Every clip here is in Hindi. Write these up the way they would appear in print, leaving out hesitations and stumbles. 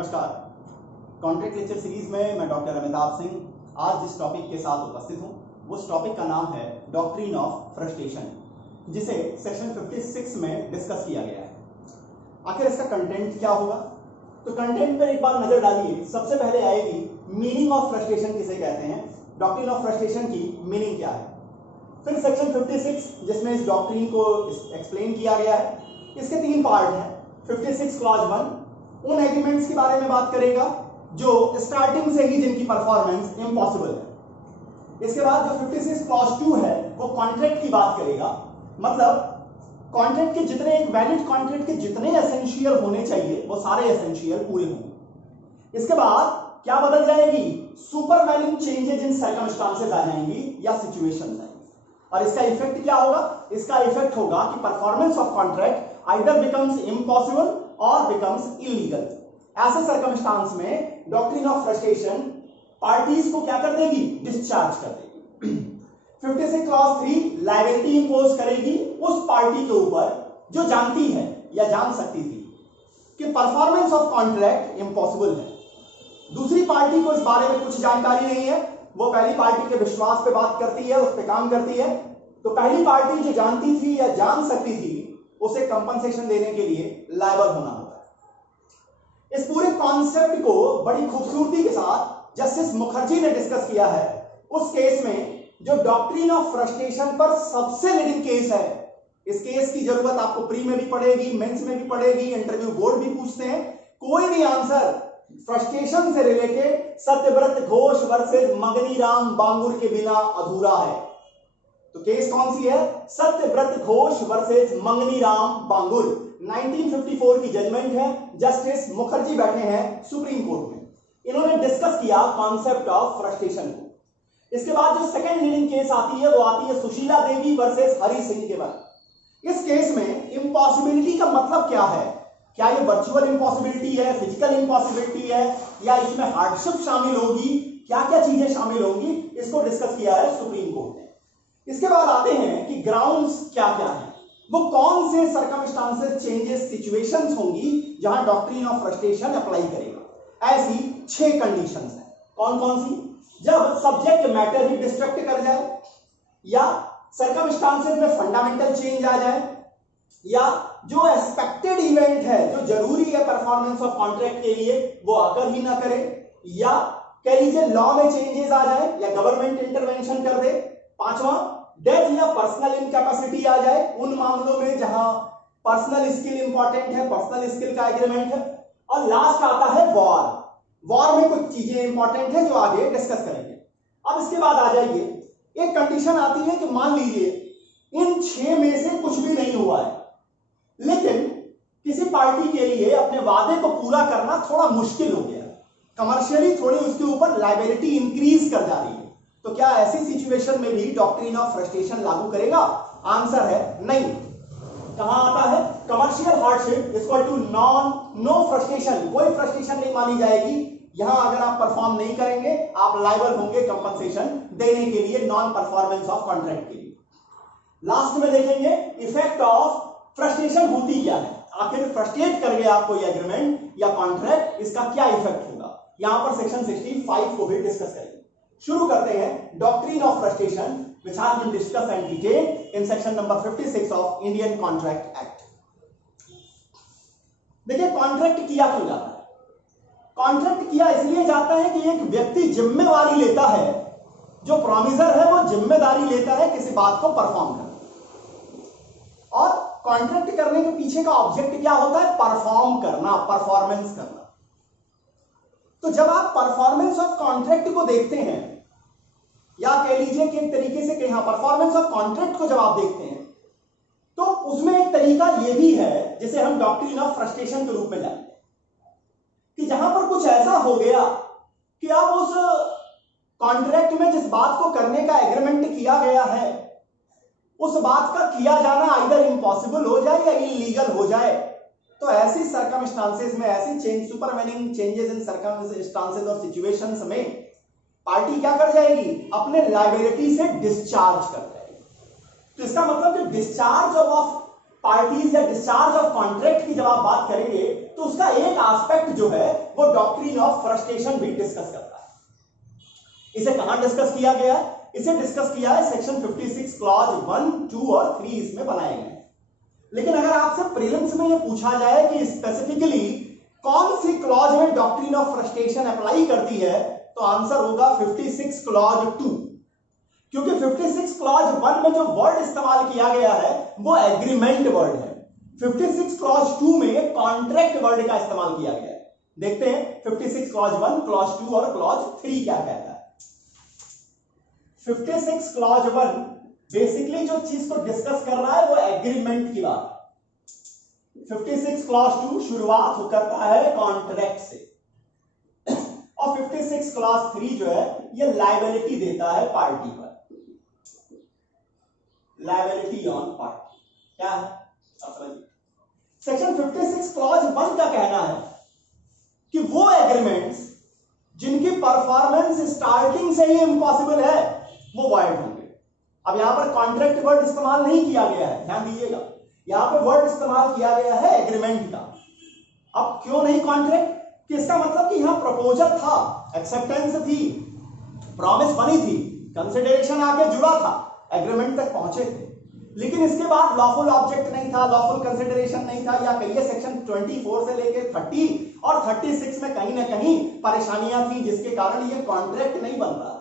नमस्कार। कॉन्ट्रैक्ट लेक्चर सीरीज में मैं डॉक्टर अमिताभ सिंह आज जिस टॉपिक के साथ उपस्थित हूं उस टॉपिक का नाम है डॉक्ट्रिन ऑफ फ्रस्ट्रेशन, जिसे सेक्शन 56 में डिस्कस किया गया है। आखिर इसका कंटेंट क्या होगा? तो कंटेंट पर एक बार नजर डालिए। सबसे पहले आएगी मीनिंग ऑफ फ्रस्ट्रेशन किसे कहते हैं, डॉक्ट्रिन ऑफ फ्रस्ट्रेशन की मीनिंग क्या है। फिर सेक्शन 56 जिसमें इस डॉक्ट्रिन को एक्सप्लेन किया गया है, इसके 3 पार्ट हैं। 56 क्लॉज 1 उन एग्रीमेंट्स के बारे में बात करेगा जो स्टार्टिंग से ही जिनकी परफॉर्मेंस इम्पॉसिबल है। इसके बाद जो 56 क्लॉज 2 है वो कॉन्ट्रैक्ट की बात करेगा, मतलब कॉन्ट्रैक्ट के जितने, एक वैलिड कॉन्ट्रैक्ट के जितने एसेंशियल होने चाहिए वो सारे एसेंशियल पूरे होंगे। इसके बाद क्या बदल जाएगी, supervening changes in circumstances आ जाएंगी या सिचुएशंस आएंगी। और इसका इफेक्ट क्या होगा? इसका इफेक्ट होगा कि performance of contract either becomes impossible और बिकम्स इलीगल। ऐसे सर्कमस्टांस में डॉक्ट्रिन ऑफ फ्रस्ट्रेशन पार्टीज को क्या कर देगी, डिस्चार्ज कर देगी। 56 क्लॉज 3 लायबिलिटी इंपोज करेगी उस पार्टी के ऊपर जो जानती है या जान सकती थी कि परफॉर्मेंस ऑफ कॉन्ट्रैक्ट इम्पॉसिबल है। दूसरी पार्टी को इस बारे में कुछ जानकारी नहीं है, वो पहली पार्टी के विश्वास पे बात करती है, उस पे काम करती है। तो पहली पार्टी जो जानती थी या जान सकती थी उसे कंपनसेशन देने के लिए लायबल होना होता है। इस पूरे कॉन्सेप्ट को बड़ी खूबसूरती के साथ जस्टिस मुखर्जी ने डिस्कस किया है उस केस में जो डॉक्ट्रिन ऑफ फ्रस्ट्रेशन पर सबसे लीडिंग केस है। इस केस की जरूरत आपको प्री में भी पड़ेगी, मेंस में भी पड़ेगी, इंटरव्यू बोर्ड भी पूछते हैं। कोई भी आंसर फ्रस्ट्रेशन से रिलेटेड सत्यव्रत घोष वर्सेस मंगनीराम बांगुर के बिना अधूरा है। तो केस कौन सी है? सत्यव्रत घोष वर्सेस मंगनीराम बांगुर। 1954 की जजमेंट है। जस्टिस मुखर्जी बैठे हैं सुप्रीम कोर्ट में। इन्होंने डिस्कस किया कॉन्सेप्ट ऑफ फ्रस्ट्रेशन को। इसके बाद जो सेकंड लीडिंग केस आती है वो आती है सुशीला देवी वर्सेस हरि सिंह के बाद। इस केस में इम्पॉसिबिलिटी का मतलब क्या है? क्या ये वर्चुअल इम्पॉसिबिलिटी है, फिजिकल इम्पॉसिबिलिटी है, या इसमें हार्डशिप शामिल होगी, क्या क्या चीजें शामिल होंगी, इसको डिस्कस किया है सुप्रीम कोर्ट ने। इसके बाद आते हैं कि ग्राउंड्स क्या क्या हैं, वो कौन से सर्कमस्टांसेस चेंजेस सिचुएशंस होंगी जहां डॉक्ट्रिन ऑफ फ्रस्ट्रेशन अप्लाई करेगा। ऐसी 6 कंडीशंस हैं। कौन कौन सी? जब सब्जेक्ट मैटर ही डिस्ट्रक्ट कर जाए, या सर्कमस्टांसेस में फंडामेंटल चेंज आ जाए, या जो एक्सपेक्टेड इवेंट है जो जरूरी है परफॉर्मेंस ऑफ कॉन्ट्रैक्ट के लिए वो आकर ही ना करे, या कह लीजिए लॉ में चेंजेस आ जाए या गवर्नमेंट इंटरवेंशन कर दे। 5वां, डेथ या पर्सनल इनकैपेसिटी आ जाए उन मामलों में जहां पर्सनल स्किल इंपॉर्टेंट है, पर्सनल स्किल का एग्रीमेंट है। और लास्ट आता है वॉर। वॉर में कुछ चीजें इंपॉर्टेंट है जो आगे डिस्कस करेंगे। अब इसके बाद आ जाइए, एक कंडीशन आती है कि मान लीजिए इन 6 में से कुछ भी नहीं हुआ है, लेकिन किसी पार्टी के लिए अपने वादे को पूरा करना थोड़ा मुश्किल हो गया, कमर्शियली थोड़ी उसके ऊपर लायबिलिटी इंक्रीज कर जा रही है। तो क्या ऐसी सिचुएशन में भी डॉक्ट्रिन ऑफ फ्रस्ट्रेशन लागू करेगा? आंसर है नहीं। कहां आता है? Commercial hardship equal to no frustration, कोई फ्रस्ट्रेशन नहीं मानी जाएगी। यहां अगर आप परफॉर्म नहीं करेंगे आप लायबल होंगे कंपनसेशन देने के लिए नॉन परफॉर्मेंस ऑफ कॉन्ट्रैक्ट के लिए। लास्ट में देखेंगे इफेक्ट ऑफ फ्रस्ट्रेशन होती क्या है, आखिर फ्रस्ट्रेट कर गया कोई एग्रीमेंट या कॉन्ट्रैक्ट, इसका क्या इफेक्ट होगा। यहां पर सेक्शन 65 को भी डिस्कस करेंगे। शुरू करते हैं doctrine of frustration which has been discussed and detailed in section number 56 of Indian contract act. देखिए कॉन्ट्रैक्ट किया क्यों जाता है? कॉन्ट्रैक्ट किया इसलिए जाता है कि एक व्यक्ति जिम्मेवारी लेता है, जो प्रॉमिसर है वो जिम्मेदारी लेता है किसी बात को परफॉर्म करने। और कॉन्ट्रैक्ट करने के पीछे का ऑब्जेक्ट क्या होता है? परफॉर्म करना, परफॉर्मेंस करना। तो जब आप परफॉर्मेंस ऑफ कॉन्ट्रैक्ट को देखते हैं, या कह लीजिए कि एक तरीके से कहें परफॉर्मेंस ऑफ कॉन्ट्रैक्ट को जब आप देखते हैं तो उसमें एक तरीका यह भी है जिसे हम डॉक्ट्रिन ऑफ फ्रस्ट्रेशन के रूप में जानते हैं, कि जहां पर कुछ ऐसा हो गया कि आप उस कॉन्ट्रैक्ट में जिस बात को करने का एग्रीमेंट किया गया है उस बात का किया जाना आइदर इम्पॉसिबल हो जाए या इलीगल हो जाए। तो ऐसी सर्कमस्टांसेस में, ऐसी सुपरवेनिंग चेंजेस इन सर्कमस्टांसेस और सिचुएशंस में पार्टी क्या कर जाएगी? अपने लायबिलिटी से डिस्चार्ज कर जाएगी। तो इसका मतलब जो डिस्चार्ज ऑफ पार्टीज या डिस्चार्ज ऑफ कॉन्ट्रैक्ट की जब आप बात करेंगे तो उसका एक एस्पेक्ट जो है वो डॉक्ट्रिन ऑफ फ्रस्ट्रेशन भी डिस्कस करता है। इसे कहां डिस्कस किया गया है? इसे डिस्कस किया है सेक्शन 56 क्लॉज 1, 2 और 3 इसमें बनाए गए। लेकिन अगर आपसे प्रीलिम्स में यह पूछा जाए कि स्पेसिफिकली कौन सी क्लॉज में डॉक्ट्रिन ऑफ फ्रस्ट्रेशन अप्लाई करती है, तो आंसर होगा 56 क्लॉज 2, क्योंकि 56 क्लॉज 1 में जो वर्ड इस्तेमाल किया गया है वो एग्रीमेंट वर्ड है। 56 क्लॉज 2 में कॉन्ट्रैक्ट वर्ड का इस्तेमाल किया गया है। देखते हैं 56 क्लॉज 1, क्लॉज 2 और क्लॉज 3 क्या कहता है। 56 क्लॉज 1 बेसिकली जो चीज को डिस्कस कर रहा है वो एग्रीमेंट की बात है। 56 क्लॉज 2 शुरुआत करता है कॉन्ट्रैक्ट से, और 56 क्लॉज 3 जो है ये लायबिलिटी देता है पार्टी पर। लायबिलिटी ऑन पार्टी क्या है आप समझिए। सेक्शन 56 क्लॉज 1 का कहना है कि वो एग्रीमेंट्स जिनकी परफॉर्मेंस स्टार्टिंग से ही इम्पॉसिबल है वो वॉइड होंगे। अब यहां पर कॉन्ट्रैक्ट वर्ड इस्तेमाल नहीं किया गया है, ध्यान दीजिएगा, यहां पे वर्ड इस्तेमाल किया गया है एग्रीमेंट का। अब क्यों नहीं कॉन्ट्रैक्ट? कि इसका मतलब कि यहां प्रपोजल था, एक्सेप्टेंस थी, प्रॉमिस बनी थी, कंसिडरेशन आके जुड़ा था, एग्रीमेंट तक पहुंचे थे, लेकिन इसके बाद लॉफुल ऑब्जेक्ट नहीं था, लॉफुल कंसिडरेशन नहीं था, या कहिए सेक्शन 24 से लेकर 30 और 36 में कहीं ना कहीं परेशानियां थी जिसके कारण ये कॉन्ट्रैक्ट नहीं बन रहा था।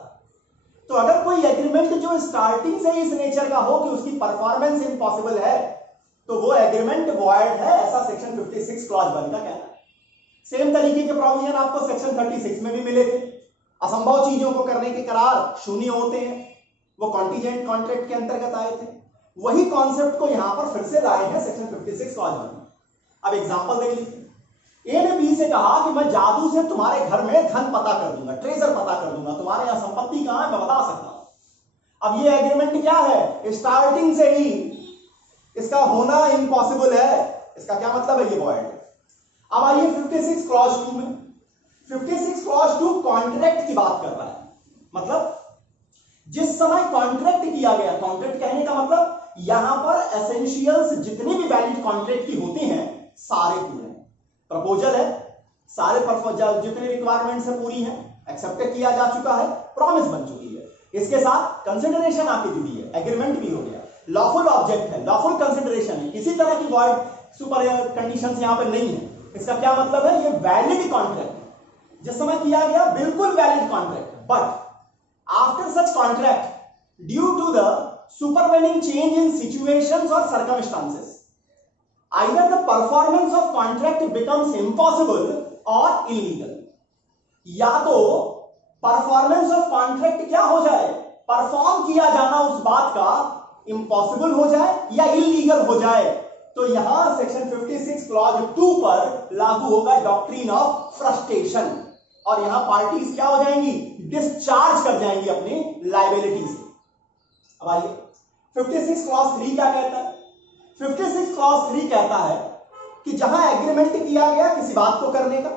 तो अगर कोई एग्रीमेंट जो स्टार्टिंग से इस नेचर का हो कि उसकी परफॉर्मेंस इम्पॉसिबल है, तो वो एग्रीमेंट वॉइड है, ऐसा सेक्शन 56 क्लॉज 1 का कहना है। सेम तरीके के प्रोविजन आपको सेक्शन 36 में भी मिले थे। असंभव चीजों को करने के करार शून्य होते हैं, वो कॉन्टीजेंट कॉन्ट्रैक्ट के अंतर्गत आए थे। वही कॉन्सेप्ट को यहां पर फिर से लाए हैं सेक्शन 56 क्लॉज 1 में। अब एग्जांपल देख लीजिए, ए ने बी से कहा कि मैं जादू से तुम्हारे घर में धन पता कर दूंगा, ट्रेजर पता कर दूंगा, तुम्हारे यहां संपत्ति कहां है मैं बता सकता हूं। अब ये एग्रीमेंट क्या है? स्टार्टिंग से ही इसका होना इम्पॉसिबल है, इसका क्या मतलब है? ये वॉइड है। अब आइए 56 क्लॉज 2 में। 56 क्लॉज 2 कॉन्ट्रैक्ट की बात कर रहा है, मतलब जिस समय कॉन्ट्रैक्ट किया गया, कॉन्ट्रैक्ट कहने का मतलब यहां पर एसेंशियल्स जितनी भी वैलिड कॉन्ट्रैक्ट की होती हैं सारे पूरे हैं। प्रपोजल है, सारे जितने रिक्वायरमेंट्स है पूरी हैं, एक्सेप्ट किया जा चुका है, प्रॉमिस बन चुकी है, इसके साथ कंसिडरेशन आके जुड़ी है, एग्रीमेंट भी हो गया, लॉफुल ऑब्जेक्ट है, लॉफुल कंसिडरेशन है, किसी तरह की वॉइड सुपर कंडीशंस यहां पर नहीं है। इसका क्या मतलब है? ये वैलिड कॉन्ट्रैक्ट है, जिस समय किया गया बिल्कुल valid contract. But after such contract due to the supervening change in situations or circumstances, either the performance of contract becomes impossible or illegal। या तो परफॉर्मेंस ऑफ कॉन्ट्रैक्ट क्या हो जाए, परफॉर्म किया जाना उस बात का इम्पॉसिबल हो जाए या इलीगल हो जाए, तो यहां सेक्शन 56 क्लॉज 2 पर लागू होगा डॉक्ट्रिन ऑफ फ्रस्ट्रेशन, और यहां पार्टीज क्या हो जाएंगी? डिस्चार्ज कर जाएंगी अपनी लायबिलिटी से। अब आइए 56 क्लॉज 3 क्या कहता है? 56 क्लॉज 3 कहता है कि जहां एग्रीमेंट किया गया किसी बात को करने का,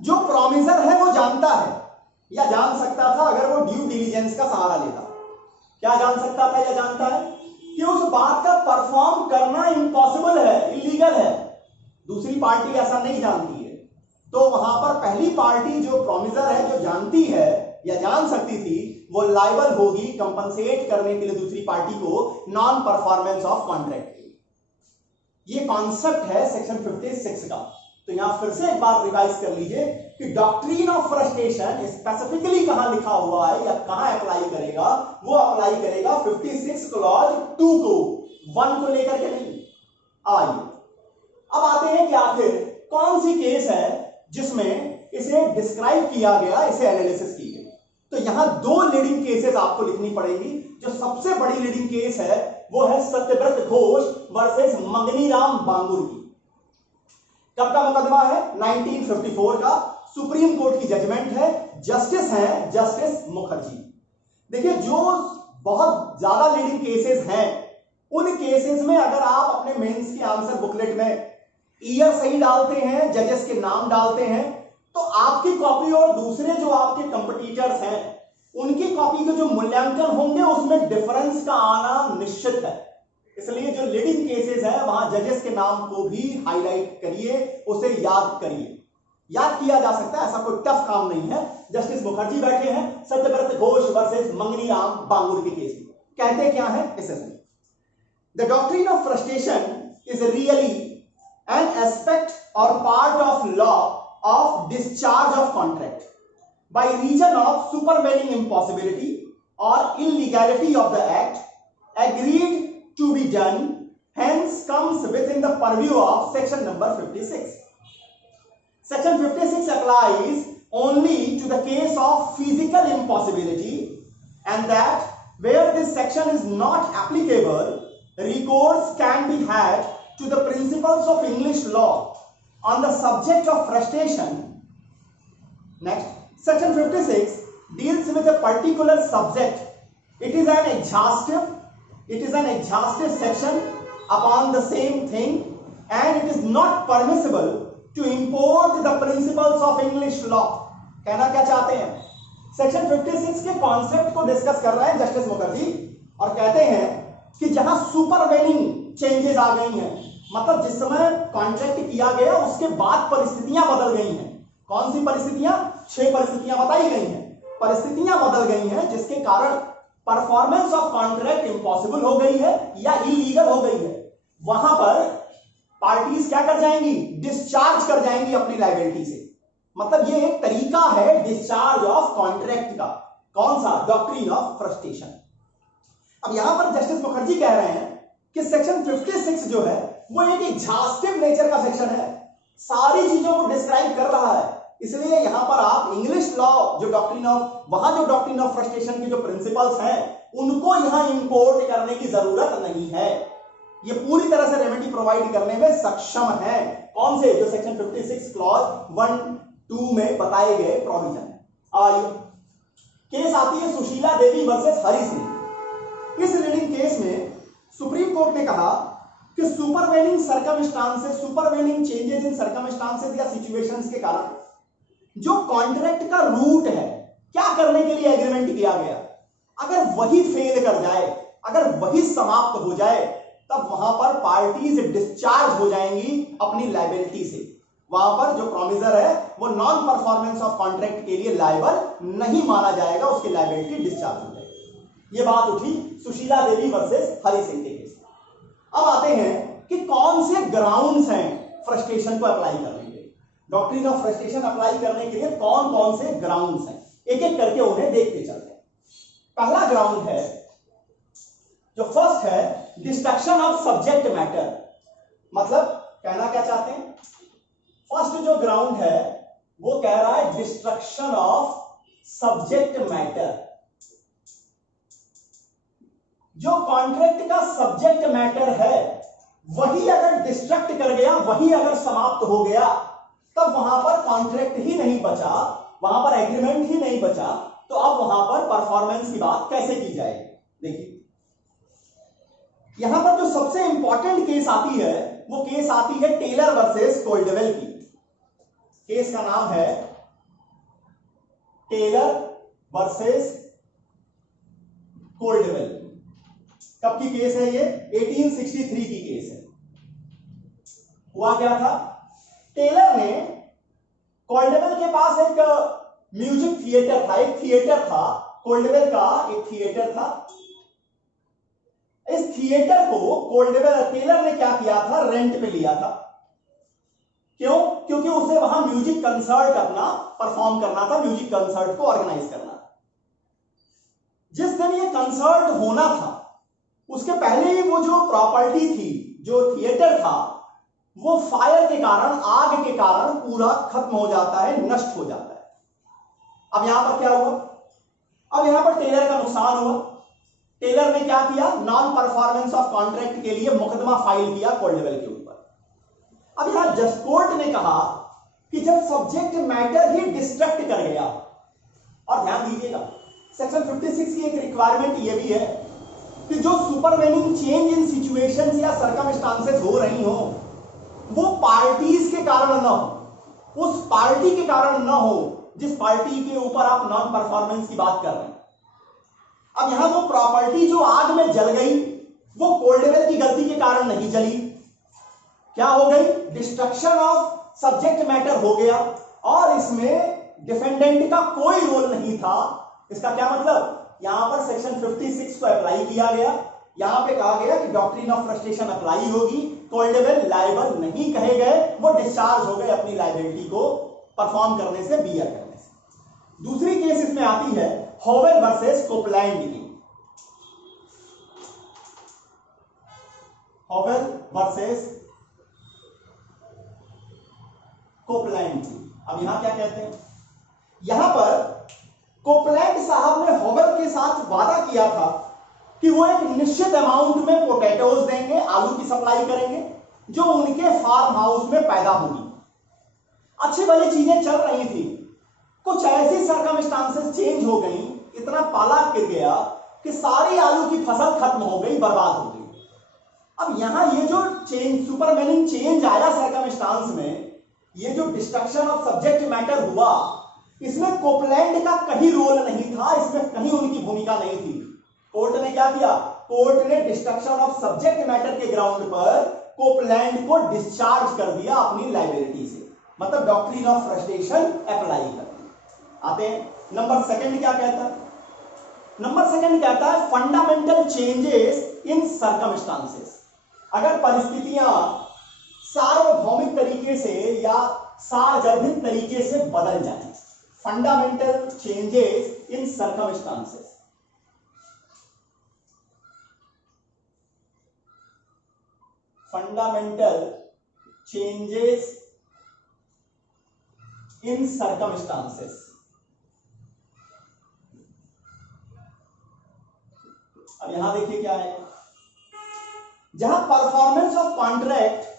जो प्रॉमिसर है वो जानता है या जान सकता था अगर वो ड्यू डिलीजेंस का सहारा लेता। क्या जान सकता था या जानता है? कि उस बात का परफॉर्म करना इम्पॉसिबल है, इलीगल है, दूसरी पार्टी ऐसा नहीं जानती है, तो वहां पर पहली पार्टी जो प्रॉमिसर है, जो जानती है या जान सकती थी, वो लायबल होगी कंपनसेट करने के लिए दूसरी पार्टी को नॉन परफॉर्मेंस ऑफ कॉन्ट्रैक्ट की। ये कॉन्सेप्ट है सेक्शन 56 का। तो यहां फिर से एक बार रिवाइज कर लीजिए कि डॉक्ट्रिन ऑफ फ्रस्ट्रेशन स्पेसिफिकली कहां लिखा हुआ है या कहां अप्लाई करेगा? वो अप्लाई करेगा 56 क्लॉज 2 को, 1 को लेकर के नहीं। आइए अब आते हैं कि आखिर कौन सी केस है जिसमें इसे डिस्क्राइब किया गया, इसे एनालिसिस की गई। तो यहां 2 लीडिंग केसेस आपको लिखनी पड़ेगी। जो सबसे बड़ी लीडिंग केस है वो है सत्यव्रत घोष वर्सेस मंगनीराम बांगुर की। कब का मुकदमा है? 1954 का, सुप्रीम कोर्ट की जजमेंट है, जस्टिस हैं जस्टिस मुखर्जी। देखिए जो बहुत ज्यादा लीडिंग केसेस हैं, उन केसेस में अगर आप अपने मेंस की आंसर बुकलेट में ईयर सही डालते हैं, जजेस के नाम डालते हैं, तो आपकी कॉपी और दूसरे जो आपके कंपटीटर्स हैं उनकी कॉपी के जो मूल्यांकन होंगे उसमें डिफरेंस का आना निश्चित है। इसलिए जो लीडिंग केसेस है वहां जजेस के नाम को भी हाईलाइट करिए, उसे याद करिए। याद किया जा सकता है, ऐसा कोई टफ काम नहीं है। जस्टिस मुखर्जी बैठे हैं सत्यव्रत घोष वर्सेस मंगनी राम बांगुर के केस में। कहते क्या है SSC, the doctrine of frustration is really an aspect or part of law of discharge of contract by reason of supervening impossibility or illegality of the act agreed to be done, hence comes within the purview of section number 56. Section 56 applies only to the case of physical impossibility, and that where this section is not applicable, recourse can be had to the principles of English law on the subject of frustration. Next, Section 56 deals with a particular subject. It is an exhaustive section upon the same thing, and it is not permissible to import the principles of English law. कहना क्या चाहते हैं? सेक्शन 56 के कॉन्सेप्ट को डिस्कस कर रहे हैं जस्टिस मुखर्जी और कहते हैं कि जहां सुपरवेनिंग चेंजेस आ गई हैं, मतलब जिस समय कॉन्ट्रैक्ट किया गया उसके बाद परिस्थितियां बदल गई हैं। कौन सी परिस्थितियां? 6 परिस्थितियां बताई गई हैं। परिस्थितियां बदल गई हैं जिसके कारण परफॉर्मेंस ऑफ कॉन्ट्रैक्ट इम्पॉसिबल हो गई है या इलीगल हो गई है। वहां पर पार्टीज क्या कर जाएंगी? डिस्चार्ज कर जाएंगी अपनी लायबिलिटी से। मतलब ये एक तरीका है डिस्चार्ज ऑफ कॉन्ट्रैक्ट का। कौन सा? Doctrine of frustration. अब यहां पर जस्टिस मुखर्जी कह रहे हैं कि सेक्शन 56 जो है वो एक एग्जॉस्टिव नेचर का सेक्शन है, सारी चीजों को डिस्क्राइब कर रहा है। इसलिए यहां पर आप इंग्लिश लॉ जो डॉक्ट्रिन ऑफ फ्रस्ट्रेशन के जो प्रिंसिपल्स हैं उनको यहां इंपोर्ट करने की जरूरत नहीं है। ये पूरी तरह से रेमेडी प्रोवाइड करने में सक्षम है। कौन से? जो सेक्शन 56 क्लॉज 1, 2 में बताए गए प्रोविजन। आइए, केस आती है सुशीला देवी वर्सेस हरि सिंह। इस रीडिंग केस में सुप्रीम कोर्ट ने कहा कि सुपरवेनिंग चेंजेस इन सर्कमस्टांसेस या सिचुएशंस के कारण जो कॉन्ट्रैक्ट का रूट है, क्या करने के लिए एग्रीमेंट किया गया, अगर वही फेल कर जाए, अगर वही समाप्त हो जाए, तब वहां पर पार्टीज डिस्चार्ज हो जाएंगी अपनी लायबिलिटी से। वहां पर जो प्रोमिसर है वो नॉन परफॉर्मेंस ऑफ कॉन्ट्रैक्ट के लिए लायबल नहीं माना जाएगा, उसकी लायबिलिटी डिस्चार्ज हो जाएगी। ये बात उठी सुशीला देवी वर्सेस हरि सिंह के केस। अब आते हैं कि कौन से ग्राउंड्स हैं फ्रस्ट्रेशन को अप्लाई करने के लिए, डॉक्ट्रिन ऑफ फ्रस्ट्रेशन अप्लाई करने के लिए कौन कौन से ग्राउंड्स हैं, एक एक करके उन्हें देखते चलते हैं। पहला ग्राउंड है, जो फर्स्ट है, डिस्ट्रक्शन ऑफ सब्जेक्ट मैटर। मतलब कहना क्या चाहते हैं? फर्स्ट जो ग्राउंड है वो कह रहा है डिस्ट्रक्शन ऑफ सब्जेक्ट मैटर। जो कॉन्ट्रैक्ट का सब्जेक्ट मैटर है वही अगर डिस्ट्रक्ट कर गया, वही अगर समाप्त हो गया, तब वहां पर कॉन्ट्रैक्ट ही नहीं बचा, वहां पर एग्रीमेंट ही नहीं बचा, तो अब वहां पर परफॉर्मेंस की बात कैसे की जाएगी? देखिए, यहां पर जो सबसे इंपॉर्टेंट केस आती है वो केस आती है टेलर वर्सेस कोल्डवेल की। केस का नाम है टेलर वर्सेस कोल्डवेल। कब की केस है ये? 1863 की केस है। हुआ क्या था? टेलर ने कोल्डवेल के पास एक म्यूजिक थिएटर था, एक थिएटर था, कोल्डवेल का एक थिएटर था। इस थिएटर को टेलर ने क्या किया था? रेंट पे लिया था। क्यों? क्योंकि उसे वहां म्यूजिक कंसर्ट अपना परफॉर्म करना था, म्यूजिक कंसर्ट को ऑर्गेनाइज करना था। जिस दिन ये कंसर्ट होना था उसके पहले ही वो जो प्रॉपर्टी थी, जो थिएटर था, वो फायर के कारण, आग के कारण पूरा खत्म हो जाता है, नष्ट हो जाता है। अब यहां पर क्या हुआ? अब यहां पर टेलर का नुकसान हुआ। टेलर ने क्या किया? नॉन परफॉर्मेंस ऑफ कॉन्ट्रैक्ट के लिए मुकदमा फाइल किया कोल्डवेल के ऊपर। अब यहां जज कोर्ट ने कहा कि जब सब्जेक्ट मैटर ही डिस्ट्रक्ट कर गया, और ध्यान दीजिएगा सेक्शन 56 की एक रिक्वायरमेंट यह भी है कि जो सुपरवेनिंग चेंज इन सिचुएशंस या सर्कमस्टांसेस हो रही हो वो पार्टीज के कारण ना हो, उस पार्टी के कारण ना हो जिस पार्टी के ऊपर आप नॉन परफॉर्मेंस की बात कर रहे हैं। अब यहां वो प्रॉपर्टी जो आग में जल गई, वो कोल्डवेल की गलती के कारण नहीं जली। क्या हो गई? डिस्ट्रक्शन ऑफ सब्जेक्ट मैटर हो गया और इसमें डिफेंडेंट का कोई रोल नहीं था। इसका क्या मतलब? यहां पर सेक्शन 56 को अप्लाई किया गया, यहां पे कहा गया कि डॉक्ट्रिन ऑफ फ्रस्ट्रेशन अप्लाई होगी, कोल्डवेल लायबल नहीं कहे गए, वो डिस्चार्ज हो गए अपनी लायबिलिटी को परफॉर्म करने से, बियर करने से। दूसरी केस इसमें आती है हॉवेल वर्सेस कोपलैंड की। हॉवेल वर्सेस कोपलैंड की। अब यहां क्या कहते हैं? यहां पर कोपलैंड साहब ने हॉवेल के साथ वादा किया था कि वो एक निश्चित अमाउंट में पोटैटोज देंगे, आलू की सप्लाई करेंगे, जो उनके फार्म हाउस में पैदा होगी। अच्छी भली चीजें चल रही थी, कुछ ऐसी सर्कमस्टांसेस चेंज हो गई, इतना पाला गिर गया कि सारी आलू की फसल खत्म हो गई, बर्बाद हो गई। अब यहां ये जो चेंज, सुपरवेनिंग चेंज आया सर्कमस्टांस में, ये जो डिस्ट्रक्शन ऑफ सब्जेक्ट मैटर हुआ, इसमें कोपलैंड का कहीं रोल नहीं था, इसमें कहीं उनकी भूमिका नहीं थी। कोर्ट ने क्या किया? कोर्ट ने डिस्ट्रक्शन ऑफ सब्जेक्ट मैटर के ग्राउंड पर कोपलैंड को डिस्चार्ज कर दिया अपनी लायबिलिटी से, मतलब डॉक्ट्रिन ऑफ फ्रस्ट्रेशन अप्लाई कर दिया। आते हैं नंबर सेकंड, क्या कहता है? नंबर सेकंड कहता है फंडामेंटल चेंजेस इन सर्कमस्टांसेस। अगर परिस्थितियां सार्वभौमिक तरीके से या सार्वजनिक तरीके से बदल जाए, fundamental changes in circumstances. Fundamental changes in circumstances. अब यहां देखिए क्या है, जहां परफॉर्मेंस ऑफ कॉन्ट्रैक्ट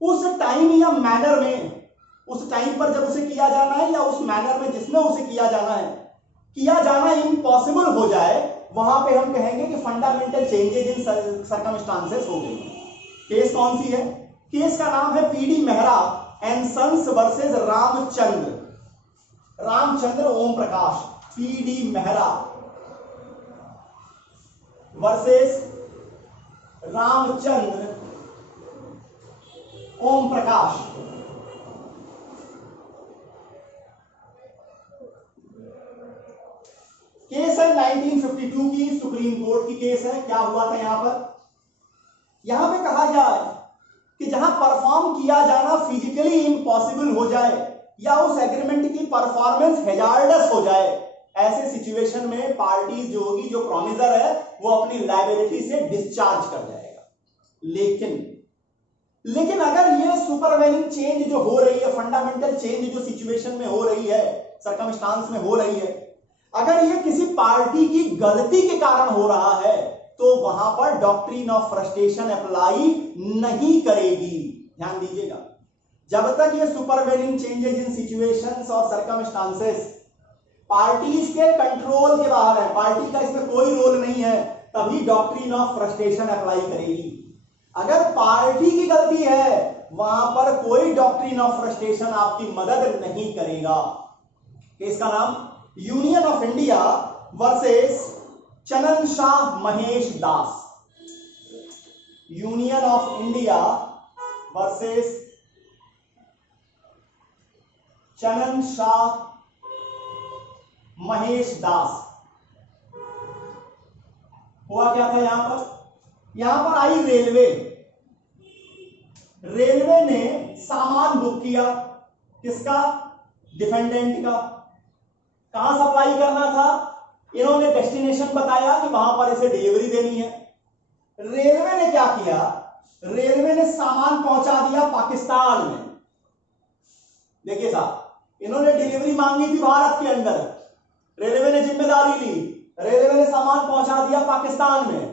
उस टाइम या मैनर में, उस टाइम पर जब उसे किया जाना है या उस मैनर में जिसमें उसे किया जाना इम्पॉसिबल हो जाए, वहां पे हम कहेंगे कि फंडामेंटल चेंजेस इन सर्कमस्टांसेस हो गई। केस कौन सी है? केस का नाम है PD Mehra and sons versus Ramchandra Om Prakash. PD Mehra versus Ramchandra Om Prakash. Case है 1952 की, सुप्रीम कोर्ट की केस है। क्या हुआ था यहां पे कहा गया है कि जहां परफॉर्म किया जाना फिजिकली इम्पॉसिबल हो जाए या उस एग्रीमेंट की परफॉर्मेंस हैजार्डस हो जाए, ऐसे सिचुएशन में पार्टीज जो होगी, जो प्रॉमिसर है, वो अपनी लायबिलिटी से डिस्चार्ज कर जाएगा। लेकिन अगर ये सुपरवेनिंग चेंज जो हो रही है, फंडामेंटल चेंज जो सिचुएशन में हो रही है, सर्कमस्टांस में हो रही है, अगर ये किसी पार्टी की गलती के कारण हो रहा है, तो वहां पर डॉक्ट्रिन ऑफ फ्रस्ट्रेशन अप्लाई नहीं करेगी। ध्यान दीजिएगा, जब तक ये सुपरवेनिंग चेंजेस इन सिचुएशंस और सर्कमस्टांसेस पार्टीज के कंट्रोल के बाहर है, पार्टी का इसमें कोई रोल नहीं है, तभी डॉक्ट्रिन ऑफ फ्रस्ट्रेशन अप्लाई करेगी। अगर पार्टी की गलती है, वहां पर कोई डॉक्ट्रिन ऑफ फ्रस्ट्रेशन आपकी मदद नहीं करेगा। इसका नाम Union of India versus Chanan Shah Mahesh Das. Union of India versus Chanan Shah Mahesh Das. हुआ क्या था यहां पर आई रेलवे ने सामान बुक किया, किसका? डिफेंडेंट का। कहां सप्लाई करना था? इन्होंने डेस्टिनेशन बताया कि वहां पर इसे डिलीवरी देनी है। रेलवे ने क्या किया? रेलवे ने सामान पहुंचा दिया पाकिस्तान में। देखिए साहब, इन्होंने डिलीवरी मांगी थी भारत के अंदर, रेलवे ने जिम्मेदारी ली, रेलवे ने सामान पहुंचा दिया पाकिस्तान में।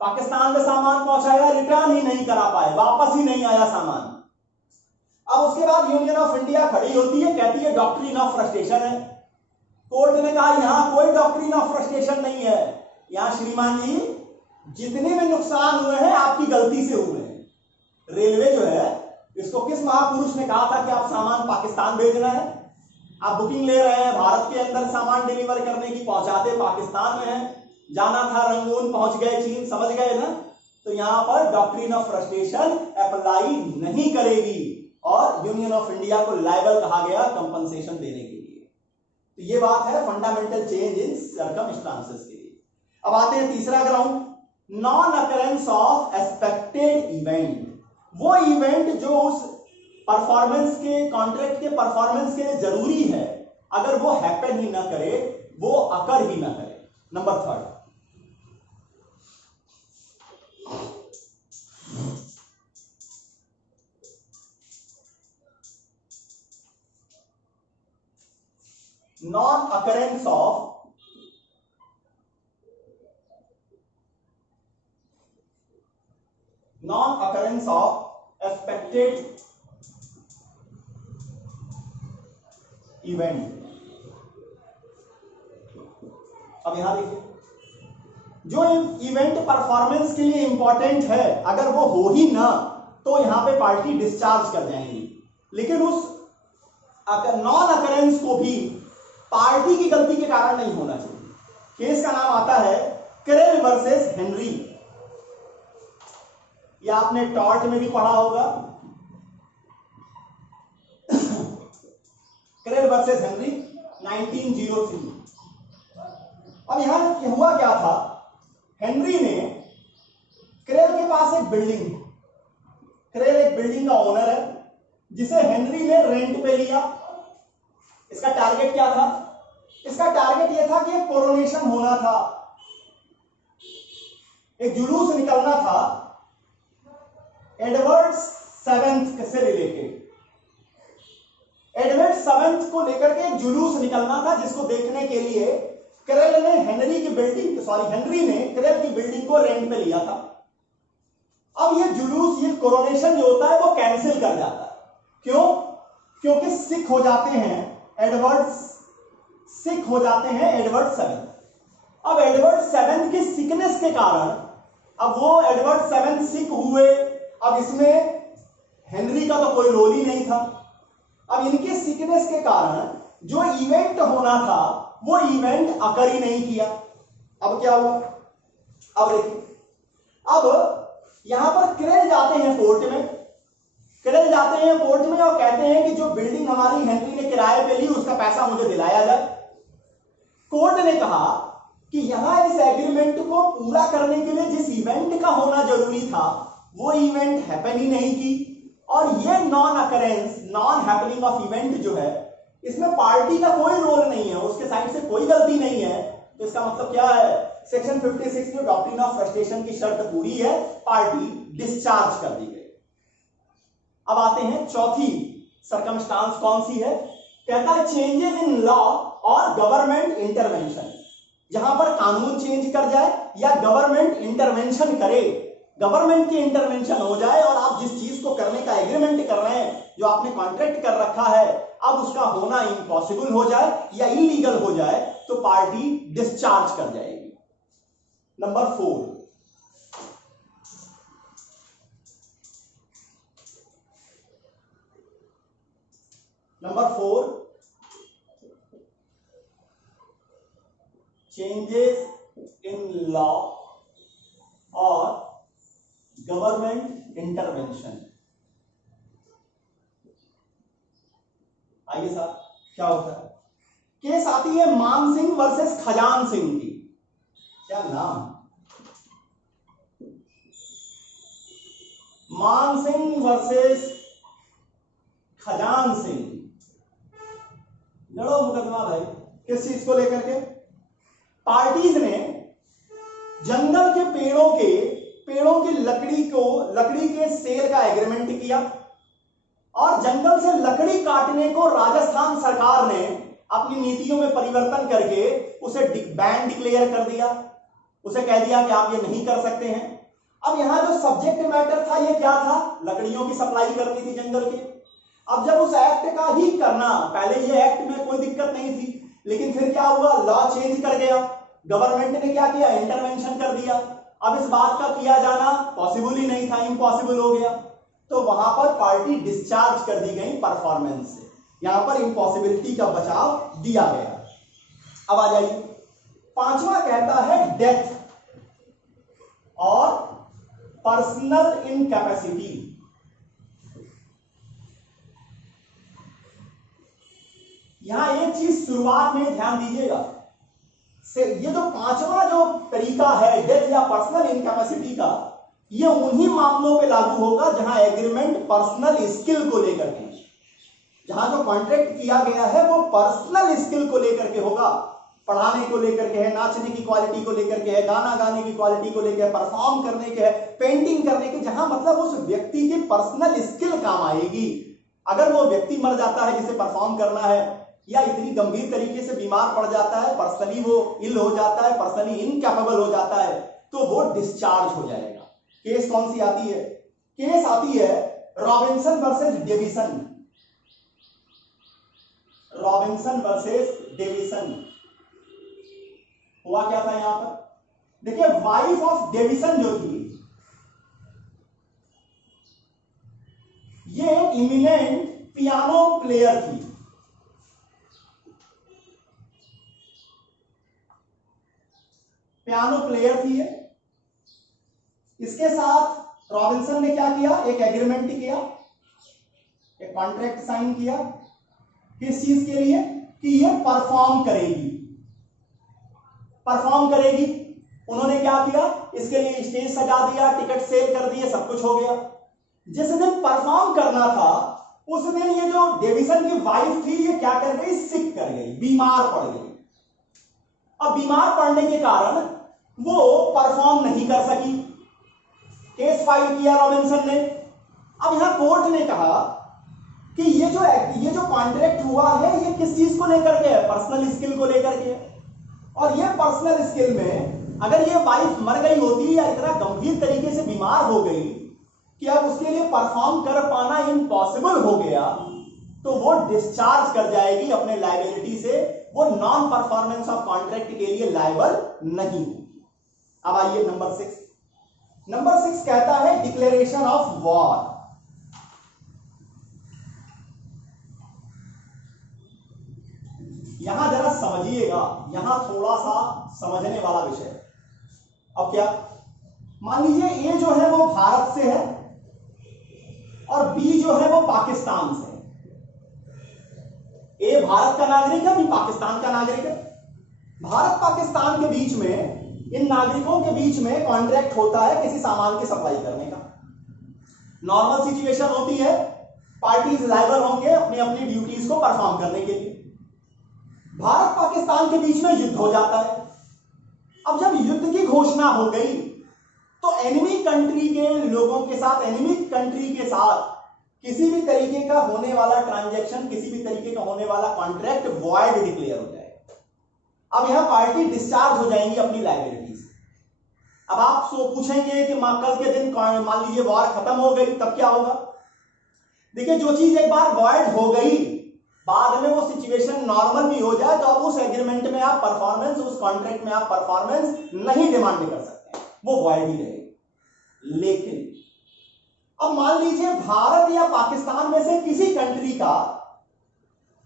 पाकिस्तान में सामान पहुंचाया, रिटर्न ही नहीं करा पाए, वापस ही नहीं आया सामान। अब उसके बाद यूनियन ऑफ इंडिया खड़ी होती है, कहती है डॉक्ट्रिन ऑफ फ्रस्ट्रेशन है। कोर्ट ने कहा यहां कोई डॉक्ट्रिन ऑफ फ्रस्ट्रेशन नहीं है, यहां श्रीमान जी जितने भी नुकसान हुए हैं आपकी गलती से हुए हैं। रेलवे जो है, इसको किस महापुरुष ने कहा था कि आप सामान पाकिस्तान भेजना है? आप बुकिंग ले रहे हैं भारत के अंदर सामान डिलीवर करने की, पहुंचाते पाकिस्तान में है। जाना था रंगून, पहुंच गए चीन, समझ गए ना? तो यहां पर डॉक्ट्रिन ऑफ फ्रस्ट्रेशन अप्लाई नहीं करेगी और यूनियन ऑफ इंडिया को लायबल कहा गया कंपनसेशन देने के लिए। तो ये बात है फंडामेंटल चेंज इन सर्कमस्टांसेस के लिए। अब आते हैं तीसरा ground, non occurrence of expected event. वो इवेंट जो उस परफॉर्मेंस के कॉन्ट्रैक्ट के परफॉर्मेंस के लिए जरूरी है, अगर वो हैपन ही ना करे, वो अकर ही ना करे। Number third, non-occurrence of expected event। अब यहां देखिए, जो इवेंट परफॉर्मेंस के लिए इंपॉर्टेंट है, अगर वो हो ही ना तो यहां पे पार्टी डिस्चार्ज कर जाएंगी। लेकिन उस नॉन अकरेंस को भी पार्टी की गलती के कारण नहीं होना चाहिए। केस का नाम आता है क्रेल वर्सेस हेनरी। या आपने टॉर्ट में भी पढ़ा होगा, क्रेल वर्सेस हेनरी 1903। अब यहां हुआ क्या था, हेनरी ने, क्रेल के पास एक बिल्डिंग, क्रेल एक बिल्डिंग का ओनर है जिसे हेनरी ने रेंट पे लिया। इसका टारगेट क्या था? इसका टारगेट यह था कि एक कोरोनेशन होना था, एक जुलूस निकलना था एडवर्ड सेवेंथ से रिलेटेड। एडवर्ड सेवेंथ को लेकर के एक जुलूस निकलना था, जिसको देखने के लिए क्रेल ने हेनरी ने क्रेल की बिल्डिंग को रेंट पे लिया था। अब ये जुलूस, ये कोरोनेशन जो होता है वो कैंसिल कर जाता है। क्यों? क्योंकि सिख हो जाते हैं एडवर्ड सेवेंथ। अब एडवर्ड सेवेंथ की सिकनेस के कारण, अब वो एडवर्ड सेवेंथ सिक हुए, अब इसमें हेनरी का तो कोई रोल ही नहीं था। अब इनके सिकनेस के कारण जो इवेंट होना था वो इवेंट अकर ही नहीं किया। अब क्या हुआ? अब देखिए, अब यहां पर क्रेल जाते हैं कोर्ट में और कहते हैं कि जो बिल्डिंग हमारी हेनरी ने किराए पे ली उसका पैसा मुझे दिलाया जाए। कोर्ट ने कहा कि यहां इस एग्रीमेंट को पूरा करने के लिए जिस इवेंट का होना जरूरी था वो इवेंट हैपन ही नहीं की, और ये non occurrence, non happening of event जो है, इसमें पार्टी का कोई रोल नहीं है, उसके साइड से कोई गलती नहीं है। तो इसका मतलब क्या है? सेक्शन 56 में डॉक्ट्रिन ऑफ फ्रस्ट्रेशन की शर्त पूरी है, पार्टी डिस्चार्ज कर दी गई। अब आते हैं चौथी सर्कमस्टांस, कौन सी है? कहता है चेंजेस इन लॉ और गवर्नमेंट इंटरवेंशन। जहां पर कानून चेंज कर जाए या गवर्नमेंट इंटरवेंशन करे, गवर्नमेंट की इंटरवेंशन हो जाए और आप जिस चीज को करने का एग्रीमेंट कर रहे हैं, जो आपने कॉन्ट्रैक्ट कर रखा है, अब उसका होना इम्पॉसिबल हो जाए या इलीगल हो जाए, तो पार्टी डिस्चार्ज कर जाएगी। नंबर 4, चेंजेस इन लॉ और गवर्नमेंट इंटरवेंशन। आइए साहब, क्या होता है? केस आती है मान सिंह वर्सेस खजान सिंह की। क्या नाम? मान सिंह वर्सेस खजान सिंह। लड़ो मुकदमा भाई। किस चीज को लेकर के? पार्टीज ने जंगल के पेड़ों की लकड़ी के सेल का एग्रीमेंट किया, और जंगल से लकड़ी काटने को राजस्थान सरकार ने अपनी नीतियों में परिवर्तन करके उसे बैन डिक्लेयर कर दिया, उसे कह दिया कि आप ये नहीं कर सकते हैं। अब यहां जो सब्जेक्ट मैटर था ये क्या था? लकड़ियों की सप्लाई करनी थी जंगल के। अब जब उस एक्ट का ही करना, पहले ये एक्ट में कोई दिक्कत नहीं थी, लेकिन फिर क्या हुआ? लॉ चेंज कर गया, गवर्नमेंट ने क्या किया? इंटरवेंशन कर दिया। अब इस बात का किया जाना पॉसिबल ही नहीं था, इम्पॉसिबल हो गया। तो वहां पर पार्टी डिस्चार्ज कर दी गई परफॉर्मेंस से, यहां पर इम्पॉसिबिलिटी का बचाव दिया गया। अब आ जाइए, 5वां कहता है डेथ और पर्सनल इनकैपेसिटी। यहां एक चीज शुरुआत में ध्यान दीजिएगा, से ये जो पांचवा जो तरीका है डेथ या पर्सनल इनकैपेसिटी का, ये उन्हीं मामलों पे लागू होगा जहां एग्रीमेंट पर्सनल स्किल को लेकर के, जहां जो कॉन्ट्रैक्ट किया गया है वो पर्सनल स्किल को लेकर के होगा, पढ़ाने को लेकर के है, नाचने की क्वालिटी को लेकर के है, गाना गाने की क्वालिटी को लेकर, परफॉर्म करने के है, पेंटिंग करने के, जहां मतलब उस व्यक्ति की पर्सनल स्किल काम आएगी। अगर वो व्यक्ति मर जाता है जिसे परफॉर्म करना है, या इतनी गंभीर तरीके से बीमार पड़ जाता है, पर्सनली वो इल हो जाता है, पर्सनली इनकैपेबल हो जाता है, तो वो डिस्चार्ज हो जाएगा। केस कौन सी आती है? केस आती है Robinson versus Davison. Robinson versus Davison. हुआ क्या था यहां पर? देखिए, वाइफ ऑफ डेविसन जो थी, ये इमिनेंट पियानो प्लेयर थी। पियानो प्लेयर थी ये। इसके साथ रॉबिन्सन ने क्या किया? एक एग्रीमेंट किया, एक कॉन्ट्रैक्ट साइन किया। किस चीज के लिए? कि ये परफॉर्म करेगी। परफॉर्म करेगी। उन्होंने क्या किया? इसके लिए स्टेज सजा दिया, टिकट सेल कर दिए, सब कुछ हो गया। जिस दिन परफॉर्म करना था उस दिन ये जो डेविसन की वाइफ थी, ये क्या कर गई? सिक कर गई, बीमार पड़ गई। अब बीमार पड़ने के कारण वो परफॉर्म नहीं कर सकी। केस फाइल किया रॉबिन्सन ने। अब यहां कोर्ट ने कहा कि ये जो कॉन्ट्रैक्ट हुआ है, ये किस चीज को लेकर के है? पर्सनल स्किल को लेकर के। और ये पर्सनल स्किल में अगर ये वाइफ मर गई होती या इतना गंभीर तरीके से बीमार हो गई कि अब उसके लिए परफॉर्म कर पाना इम्पॉसिबल हो गया, तो वो डिस्चार्ज कर जाएगी अपने लायबिलिटी से। वो नॉन परफॉर्मेंस ऑफ कॉन्ट्रैक्ट के लिए लायबल नहीं होगी। अब आइए नंबर 6। नंबर 6 कहता है डिक्लेरेशन ऑफ वॉर। यहां जरा समझिएगा, यहां थोड़ा सा समझने वाला विषय। अब क्या, मान लीजिए ए जो है वो भारत से है और बी जो है वो पाकिस्तान से है। ए भारत का नागरिक है, बी पाकिस्तान का नागरिक है। भारत पाकिस्तान के बीच में, इन नागरिकों के बीच में कॉन्ट्रैक्ट होता है किसी सामान की सप्लाई करने का। नॉर्मल सिचुएशन होती है, पार्टीज लायबल होंगे अपनी अपनी ड्यूटीज को परफॉर्म करने के लिए। भारत पाकिस्तान के बीच में युद्ध हो जाता है। अब जब युद्ध की घोषणा हो गई तो एनिमी कंट्री के लोगों के साथ, एनिमी कंट्री के साथ किसी भी तरीके का होने वाला ट्रांजैक्शन, किसी भी तरीके का होने वाला कॉन्ट्रैक्ट वॉइड डिक्लेयर हो जाएगा। अब यहां पार्टी डिस्चार्ज हो जाएंगी अपनी लायबिलिटी से। अब आप पूछेंगे कि कल के दिन मान लीजिए वॉर खत्म हो गई, तब क्या होगा? देखिए, जो चीज एक बार वॉइड हो गई, बाद में वो सिचुएशन नॉर्मल भी हो जाए तो अब उस एग्रीमेंट में आप परफॉर्मेंस, उस कॉन्ट्रैक्ट में आप परफॉर्मेंस नहीं डिमांड कर सकते हैं, वो वॉइड ही रहेगी। लेकिन अब मान लीजिए भारत या पाकिस्तान में से किसी कंट्री का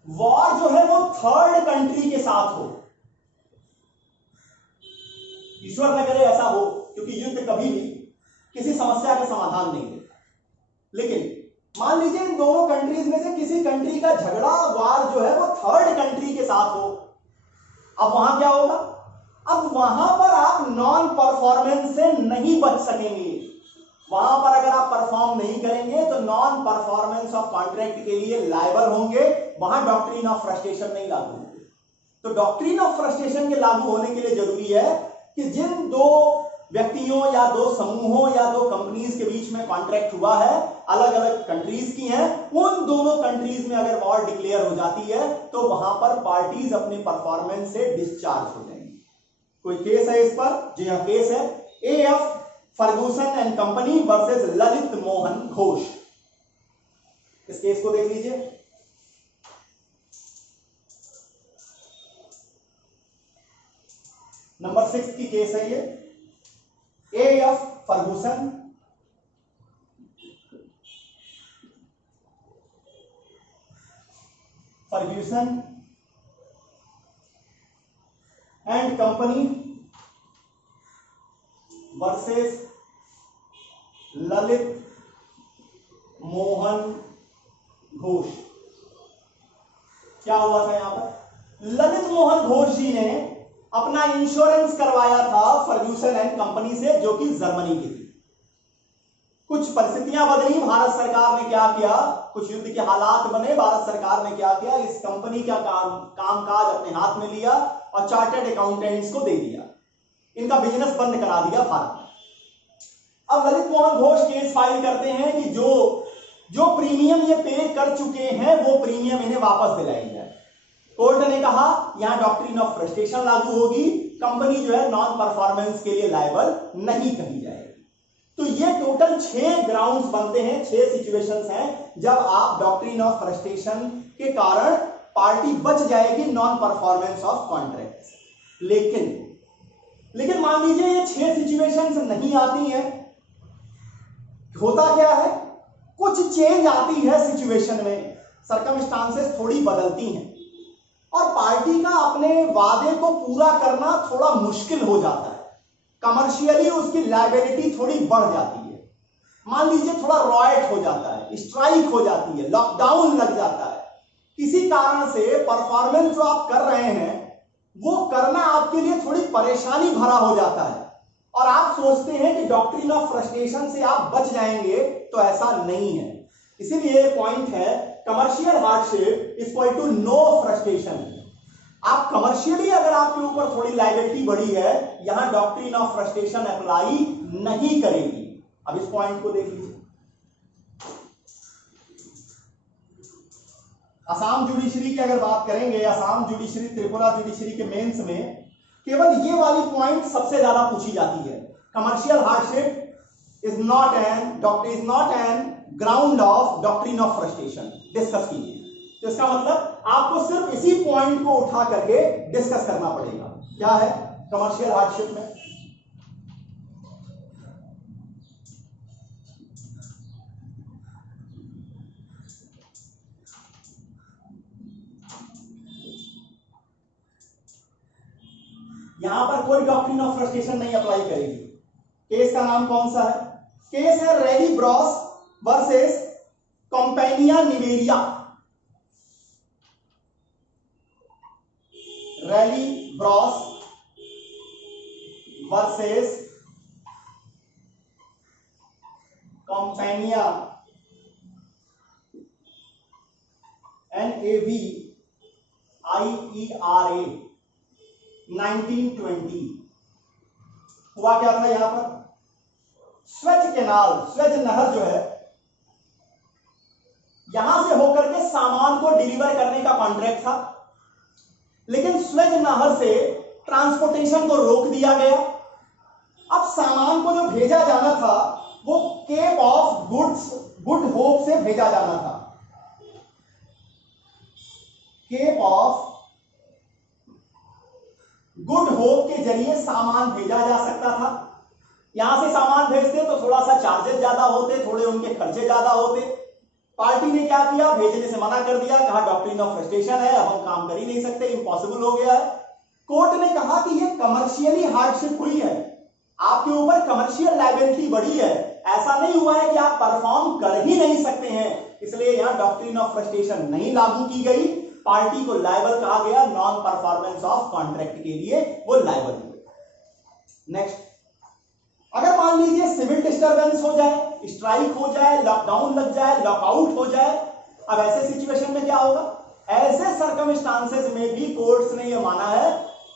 वॉर जो है वो थर्ड कंट्री के साथ हो। ईश्वर न करे ऐसा हो, क्योंकि युद्ध कभी भी किसी समस्या का समाधान नहीं देता। लेकिन मान लीजिए इन दोनों कंट्रीज में से किसी कंट्री का झगड़ा, वार जो है वो थर्ड कंट्री के साथ हो। अब वहां क्या होगा? अब वहां पर आप नॉन परफॉर्मेंस से नहीं बच सकेंगे। वहां पर अगर आप परफॉर्म नहीं करेंगे तो नॉन परफॉर्मेंस ऑफ कॉन्ट्रैक्ट के लिए लायबल होंगे। वहां डॉक्ट्रिन ऑफ फ्रस्ट्रेशन नहीं लागू होगी। तो डॉक्ट्रिन ऑफ फ्रस्ट्रेशन के लागू होने के लिए जरूरी है कि जिन दो व्यक्तियों या दो समूहों या दो कंपनीज के बीच में कॉन्ट्रैक्ट हुआ है, अलग अलग कंट्रीज की हैं, उन दोनों कंट्रीज में अगर वॉर डिक्लेयर हो जाती है तो वहां पर पार्टीज अपने परफॉर्मेंस से डिस्चार्ज हो जाएंगी। कोई केस है इस पर? जी हां, केस है AF Ferguson and company versus Lalit Mohan Ghosh. इस केस को देख लीजिए। नंबर 6 की केस है ये, AF Ferguson and company versus Lalit Mohan Ghosh. क्या हुआ था यहां पर? ललित मोहन घोष जी ने अपना इंश्योरेंस करवाया था फर्ग्यूसन एंड कंपनी से, जो कि जर्मनी की थी। कुछ परिस्थितियां बदली, भारत सरकार ने क्या किया, कुछ युद्ध के हालात बने, भारत सरकार ने क्या किया, इस कंपनी का कामकाज अपने हाथ में लिया और चार्टर्ड अकाउंटेंट्स को दे दिया। इनका बिजनेस बंद करा दिया भारत में। अब ललित मोहन घोष केस फाइल करते हैं कि जो प्रीमियम ये पे कर चुके हैं वो प्रीमियम इन्हें वापस दिलाई जाए। कोर्ट ने कहा यहां डॉक्ट्रिन ऑफ फ्रस्ट्रेशन लागू होगी, कंपनी जो है नॉन परफॉर्मेंस के लिए लायबल नहीं कही जाएगी। तो ये टोटल 6 ग्राउंड्स बनते हैं, 6 सिचुएशंस हैं जब आप डॉक्ट्रिन ऑफ फ्रस्ट्रेशन के कारण पार्टी बच जाएगी नॉन परफॉर्मेंस ऑफ कॉन्ट्रैक्ट। लेकिन मान लीजिए ये 6 सिचुएशंस नहीं आती हैं, होता क्या है, कुछ चेंज आती है सिचुएशन में, सर्कमस्टांसेस थोड़ी बदलती हैं और पार्टी का अपने वादे को पूरा करना थोड़ा मुश्किल हो जाता है, कमर्शियली उसकी लायबिलिटी थोड़ी बढ़ जाती है। मान लीजिए थोड़ा रॉयट हो जाता है, स्ट्राइक हो जाती है, लॉकडाउन लग जाता है, किसी कारण से परफॉर्मेंस जो आप कर रहे हैं वो करना आपके लिए थोड़ी परेशानी भरा हो जाता है और आप सोचते हैं कि डॉक्ट्रिन ऑफ फ्रस्ट्रेशन से आप बच जाएंगे, तो ऐसा नहीं है। इसीलिए पॉइंट है commercial hardship equal to no frustration. आप कमर्शियली अगर आपके ऊपर थोड़ी लायबिलिटी बढ़ी है, यहां डॉक्ट्रिन ऑफ फ्रस्ट्रेशन अप्लाई नहीं करेगी। अब इस पॉइंट को देख लीजिए, असम जुडिशरी की अगर बात करेंगे, असम जुडिशरी, त्रिपुरा जुडिशरी के मेंस में केवल ये वाली पॉइंट सबसे ज्यादा पूछी जाती है। Commercial hardship is not an ground of doctrine of frustration. Discuss कीजिए। तो इसका मतलब आपको सिर्फ इसी पॉइंट को उठा करके डिस्कस करना पड़ेगा। क्या है कमर्शियल हार्डशिप में? यहां पर कोई डॉक्ट्रिन ऑफ फ्रस्ट्रेशन नहीं अप्लाई करेगी। केस का नाम कौन सा है? केस है Ralli Bros versus Compania Naviera. Ralli Bros versus Compania NAVIERA 1920। हुआ क्या था यहां पर? स्वेज कैनाल, स्वेज नहर जो है, यहां से होकर के सामान को डिलीवर करने का कॉन्ट्रैक्ट था, लेकिन स्वेज नहर से ट्रांसपोर्टेशन को रोक दिया गया। अब सामान को जो भेजा जाना था वो केप ऑफ गुड होप से भेजा जाना था। केप ऑफ गुड होप के जरिए सामान भेजा जा सकता था। यहां से सामान भेजते तो थोड़ा सा चार्जेस ज्यादा होते, थोड़े उनके खर्चे ज्यादा होते। पार्टी ने क्या किया? भेजने से मना कर दिया, कहा डॉक्ट्रिन ऑफ फ्रस्ट्रेशन है, अब हम काम कर ही नहीं सकते, इम्पॉसिबल हो गया है। कोर्ट ने कहा कि ये कमर्शियली हार्डशिप हुई है, आपके ऊपर कमर्शियल लायबिलिटी बढ़ी है, ऐसा नहीं हुआ है कि आप परफॉर्म कर ही नहीं सकते हैं, इसलिए यहां डॉक्ट्रिन ऑफ फ्रस्ट्रेशन नहीं लागू की गई। पार्टी को लायबल कहा गया, नॉन परफॉर्मेंस ऑफ कॉन्ट्रैक्ट के लिए वो लायबल हुए। नेक्स्ट, अगर मान लीजिए सिविल डिस्टर्बेंस हो जाए, स्ट्राइक हो जाए, लॉकडाउन लग जाए, लॉकआउट हो जाए, अब ऐसे सिचुएशन में क्या होगा? ऐसे सर्कमस्टांसेस में भी कोर्ट्स ने यह माना है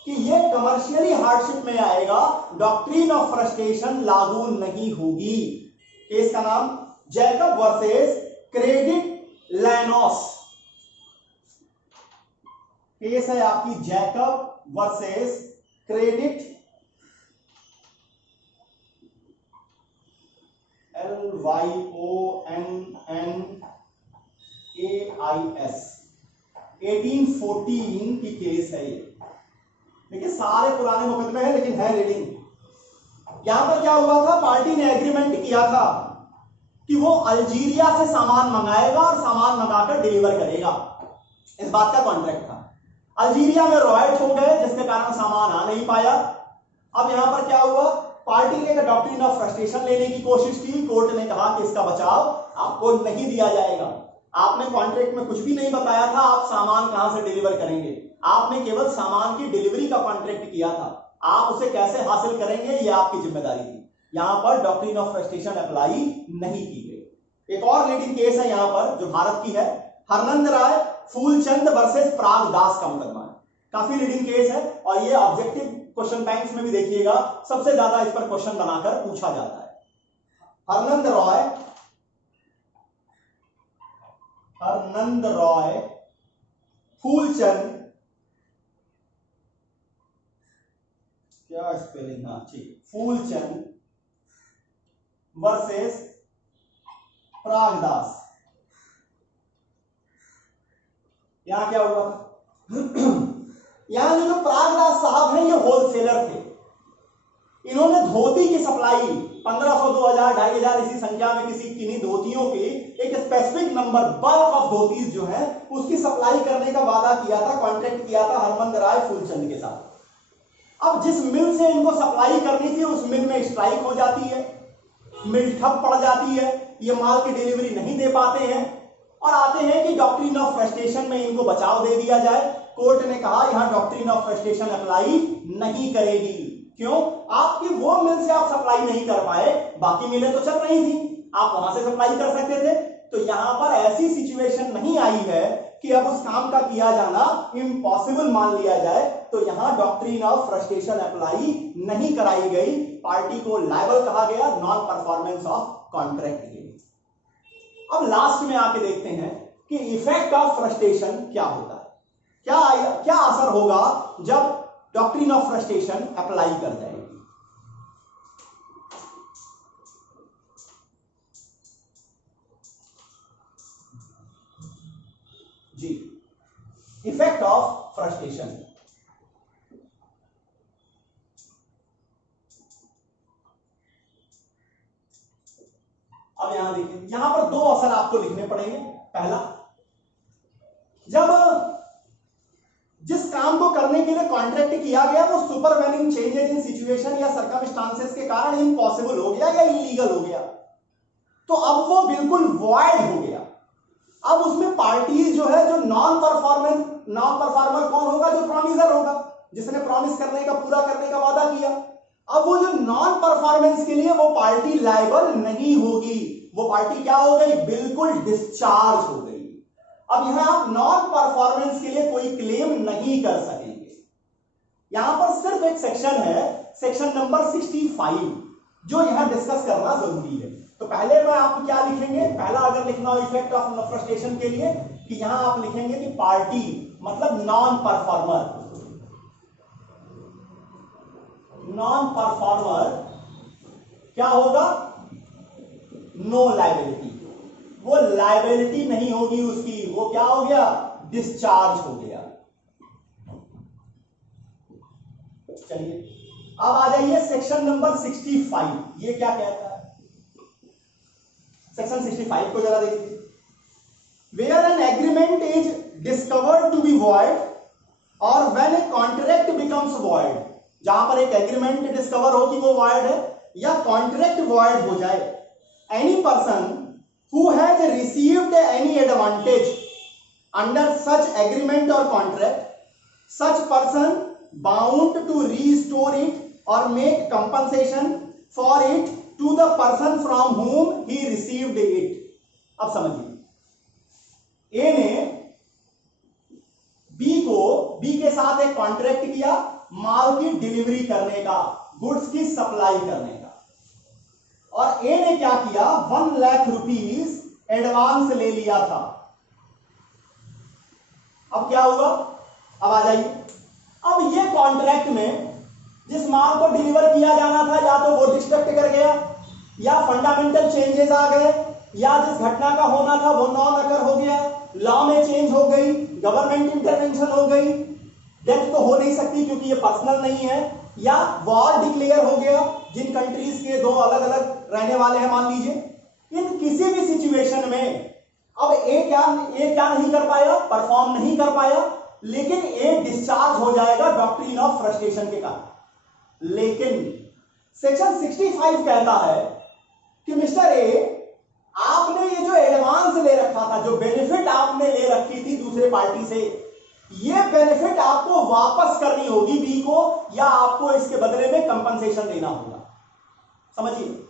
कि यह कमर्शियली हार्डशिप में आएगा, डॉक्ट्रिन ऑफ फ्रस्ट्रेशन लागू नहीं होगी। केस का नाम जैकब वर्सेस क्रेडिट लैनोस। केस है आपकी जैकब वर्सेस क्रेडिट LYONNAIS 1814 की केस है ये। देखिए सारे पुराने मुकदमे हैं लेकिन है रीडिंग। यहां पर क्या हुआ था? पार्टी ने एग्रीमेंट किया था कि वो अल्जीरिया से सामान मंगाएगा और सामान मंगाकर डिलीवर करेगा, इस बात का कॉन्ट्रैक्ट था। अल्जीरिया में रॉयट हो गए जिसके कारण सामान आ नहीं पाया। अब यहां पर क्या हुआ? पार्टी ने डॉक्ट्रिन ऑफ फ्रस्ट्रेशन लेने की कोशिश की, कोर्ट ने कहा कि इसका बचाव आपको नहीं दिया जाएगा। आपने कॉन्ट्रैक्ट में कुछ भी नहीं बताया था आप सामान कहां से डिलीवर करेंगे, आपने केवल सामान की डिलीवरी का कॉन्ट्रैक्ट किया था, आप उसे कैसे हासिल करेंगे यह आपकी जिम्मेदारी थी। यहां पर डॉक्ट्रिन ऑफ फ्रस्ट्रेशन अप्लाई नहीं की गई। एक और लीडिंग केस है यहां पर जो भारत की है, हरनंद राय फूलचंद वर्सेस प्राग दास का मुकदमा है। काफी लीडिंग केस है और ये ऑब्जेक्टिव क्वेश्चन बैंक्स में भी देखिएगा सबसे ज्यादा इस पर क्वेश्चन बनाकर पूछा जाता है। हरनंद रॉय फूलचंद, क्या स्पेलिंग, हाँ ठीक, फूलचंद वर्सेस प्रागदास। यहां क्या हुआ? यहां जो प्रागदास साहब हैं ये होलसेलर थे। इन्होंने धोती की सप्लाई 1500, 2000, 2500 इसी संख्या में किसी किन्हीं धोतियों की एक specific number bulk of dhotis जो है उसकी सप्लाई करने का वादा किया था, कॉन्ट्रैक्ट किया था हरमंद राय फूलचंद के साथ। अब जिस मिल से इनको सप्लाई करनी थी उस मिल में स्ट्राइक हो जाती है, मिल ठप पड़ जाती है, ये माल की डिलीवरी नहीं दे पाते हैं और आते हैं कि डॉक्ट्रिन ऑफ फ्रस्ट्रेशन में इनको बचाव दे दिया जाए। कोर्ट ने कहा यहां डॉक्ट्रिन ऑफ फ्रस्ट्रेशन अप्लाई नहीं करेगी। क्यों? आपकी वो मिल से आप सप्लाई नहीं कर पाए, बाकी मिलें तो चल रही थी, आप वहां से सप्लाई कर सकते थे। तो यहां पर ऐसी सिचुएशन नहीं आई है कि अब उस काम का किया जाना इम्पॉसिबल मान लिया जाए, तो यहां डॉक्ट्रिन ऑफ फ्रस्ट्रेशन अप्लाई नहीं कराई गई। पार्टी को लायबल कहा गया नॉन परफॉर्मेंस ऑफ कॉन्ट्रैक्ट के लिए। अब लास्ट में आके देखते हैं कि इफेक्ट ऑफ फ्रस्ट्रेशन क्या होता है, क्या असर होगा जब डॉक्ट्रिन ऑफ फ्रस्ट्रेशन अप्लाई कर जाएगी। जी, इफेक्ट ऑफ फ्रस्ट्रेशन। अब यहां देखिए, यहां पर दो असर आपको लिखने पड़ेंगे। पहला, जब जिस काम को करने के लिए कॉन्ट्रैक्ट किया गया वो सुपरवेनिंग चेंजेस इन सिचुएशन या सर्कमस्टांसेस के कारण इम्पॉसिबल हो गया या इलीगल हो गया, तो अब वो बिल्कुल वॉइड हो गया। अब उसमें पार्टी जो है, जो नॉन परफॉर्मर कौन होगा? जो प्रॉमिसर होगा, जिसने प्रॉमिस करने का, पूरा करने का वादा किया। अब वो जो नॉन परफॉर्मेंस के लिए वो पार्टी लायबल नहीं होगी, वो पार्टी क्या हो गई? बिल्कुल डिस्चार्ज हो गई। अब यहां आप नॉन परफॉर्मेंस के लिए कोई क्लेम नहीं कर सकेंगे। यहां पर सिर्फ एक सेक्शन है, सेक्शन नंबर 65, जो यहां डिस्कस करना जरूरी है। तो पहले मैं आपको क्या लिखेंगे? पहला अगर लिखना हो इफेक्ट ऑफ फ्रस्ट्रेशन के लिए, कि यहां आप लिखेंगे कि पार्टी मतलब नॉन परफॉर्मर क्या होगा? No liability. वो लायबिलिटी नहीं होगी उसकी, वो क्या हो गया? डिस्चार्ज हो गया। चलिए अब आ जाइए सेक्शन नंबर 65। ये क्या कहता है? सेक्शन 65 को जरा देखिए। Where an agreement is discovered to be void or when a contract becomes void, जहां पर एक एग्रीमेंट डिस्कवर हो कि वो वॉइड है या कॉन्ट्रैक्ट वॉइड हो जाए, any person who has received any advantage under such agreement or contract, such person bound to restore it or make compensation for it to the person from whom he received it. अब समझिए, ए ने बी के साथ एक कॉन्ट्रैक्ट किया माल की डिलीवरी करने का, गुड्स की सप्लाई करने का, और ए ने क्या किया? 1 लाख रुपीस एडवांस ले लिया था। अब क्या हुआ? अब आ जाइए, अब ये कॉन्ट्रैक्ट में जिस माल को डिलीवर किया जाना था या तो वो डिस्ट्रक्ट कर गया, या फंडामेंटल चेंजेस आ गए, या जिस घटना का होना था वो नॉन अकर हो गया, लॉ में चेंज हो गई, गवर्नमेंट इंटरवेंशन हो गई, डेथ तो हो नहीं सकती क्योंकि ये पर्सनल नहीं है, या वॉर डिक्लेयर हो गया जिन कंट्रीज के दो अलग अलग रहने वाले हैं मान लीजिए। इन किसी भी सिचुएशन में अब ए क्या नहीं कर पाया? परफॉर्म नहीं कर पाया, लेकिन ए डिस्चार्ज हो जाएगा डॉक्ट्रिन ऑफ फ्रस्ट्रेशन के कारण। लेकिन सेक्शन 65 कहता है कि मिस्टर ए, आपने ये जो एडवांस ले रखा था, जो बेनिफिट आपने ले रखी थी दूसरे पार्टी से, ये बेनिफिट आपको वापस करनी होगी बी को, या आपको इसके बदले में कंपनसेशन देना होगा। समझिए,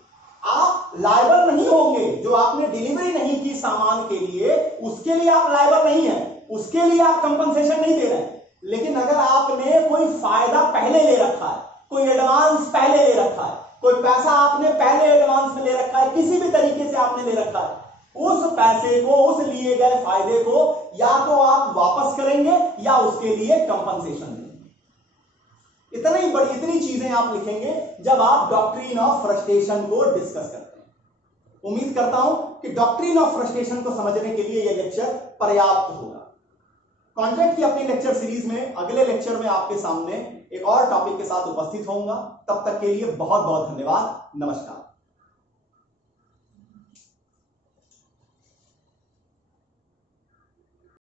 आप लायबल नहीं होंगे। जो आपने डिलीवरी नहीं की सामान के लिए, उसके लिए आप लायबल नहीं है, उसके लिए आप कंपनसेशन नहीं दे रहे हैं। लेकिन अगर आपने कोई फायदा पहले ले रखा है, कोई एडवांस पहले ले रखा है, कोई पैसा आपने पहले एडवांस में ले रखा है, किसी भी तरीके से आपने ले रखा है, उस पैसे को, उस लिए गए फायदे को या तो आप वापस करेंगे या उसके लिए कंपनसेशन देंगे। इतनी चीजें आप लिखेंगे जब आप डॉक्ट्रिन ऑफ फ्रस्ट्रेशन को डिस्कस करते हैं। उम्मीद करता हूं कि डॉक्ट्रिन ऑफ फ्रस्ट्रेशन को समझने के लिए यह लेक्चर पर्याप्त होगा। कॉन्ट्रैक्ट की अपनी लेक्चर सीरीज में अगले लेक्चर में आपके सामने एक और टॉपिक के साथ उपस्थित होऊंगा। तब तक के लिए बहुत बहुत धन्यवाद। नमस्कार।